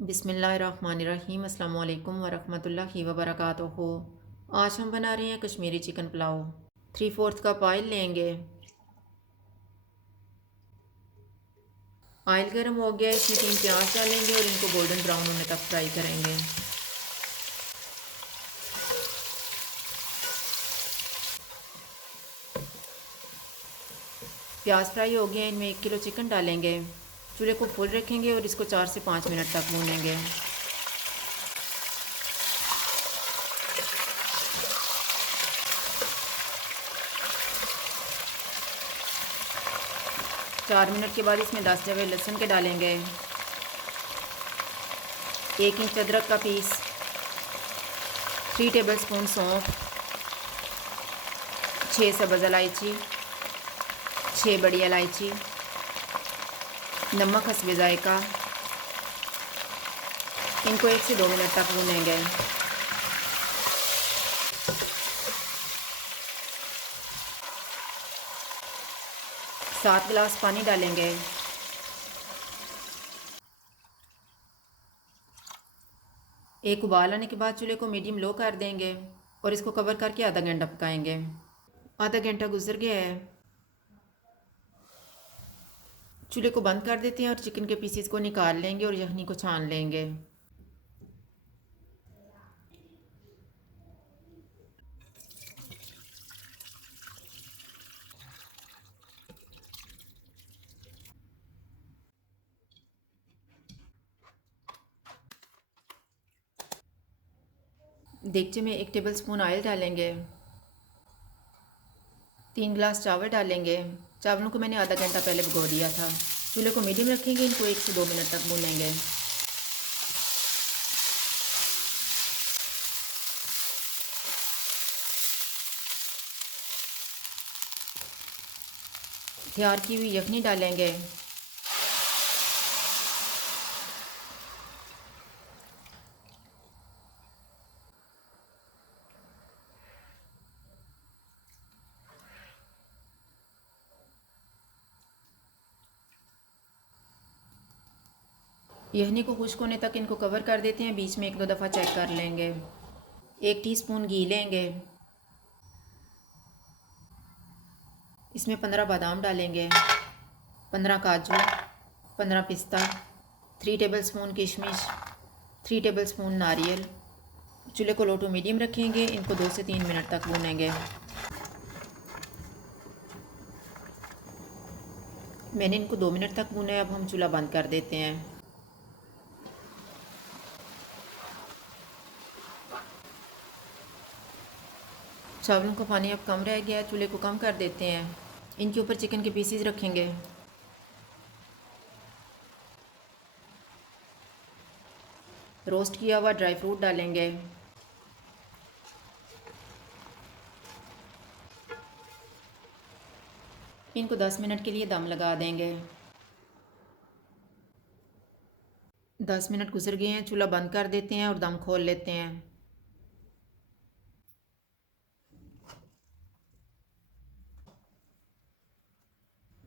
बिस्मिल्लाहिर्रहमानिर्रहीम अस्सलाम वालेकुम वरहमतुल्लाहि वबरकातुहू। आज हम बना रहे हैं Kashmiri chicken pulao. 3/4 cup oil लेंगे। ऑयल गर्म हो गया, इसमें 3 प्याज डालेंगे और इनको गोल्डन ब्राउन होने तक फ्राई करेंगे। प्याज फ्राई हो गया, इनमें 1 किलो चिकन डालेंगे। चूल्हे को फुल रखेंगे और इसको 4 से 5 मिनट तक भूनेंगे। चार मिनट के बाद इसमें 10 जवे लहसुन के डालेंगे, 1 इंच अदरक का पीस, 3 टेबल स्पून सौंफ, 6 सब्ज़ इलायची, 6 बड़ी इलायची, नमक हस्बे जायका। इनको 1 से 2 मिनट तक भूनेंगे। सात गिलास पानी डालेंगे। एक उबाल आने के बाद चूल्हे को मीडियम लो कर देंगे और इसको कवर करके आधा घंटा पकाएंगे। आधा घंटा गुजर गया है, चूल्हे को बंद कर देते हैं और चिकन के पीसेस को निकाल लेंगे और यखनी को छान लेंगे। देगचे में 1 टेबल स्पून ऑयल डालेंगे। 3 गिलास चावल डालेंगे। चावलों को मैंने आधा घंटा पहले भिगो दिया था। चूल्हे को मीडियम रखेंगे, इनको 1 से 2 मिनट तक भूनेंगे। तैयार की हुई यखनी डालेंगे। यखनी को खुश्क होने तक इनको कवर कर देते हैं, बीच में 1-2 दफ़ा चेक कर लेंगे। 1 टीस्पून घी लेंगे, इसमें 15 बादाम डालेंगे, 15 काजू, 15 पिस्ता, 3 टेबल स्पून किशमिश, 3 टेबल स्पून नारियल। चूल्हे को लो टू मीडियम रखेंगे, इनको 2 से 3 मिनट तक भूनेंगे। मैंने इनको 2 मिनट तक भूना है, अब हम चूल्हा बंद कर देते हैं। चावलों का पानी अब कम रह गया है, चूल्हे को कम कर देते हैं। इनके ऊपर चिकन के पीसेस रखेंगे। रोस्ट किया हुआ ड्राई फ्रूट डालेंगे। इनको 10 मिनट के लिए दम लगा देंगे। 10 मिनट गुजर गए हैं, चूल्हा बंद कर देते हैं और दम खोल लेते हैं।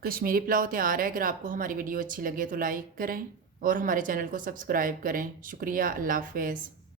कश्मीरी पुलाव तैयार है। अगर आपको हमारी वीडियो अच्छी लगे तो लाइक करें और हमारे चैनल को सब्सक्राइब करें। शुक्रिया। अल्लाह हाफ़िज़।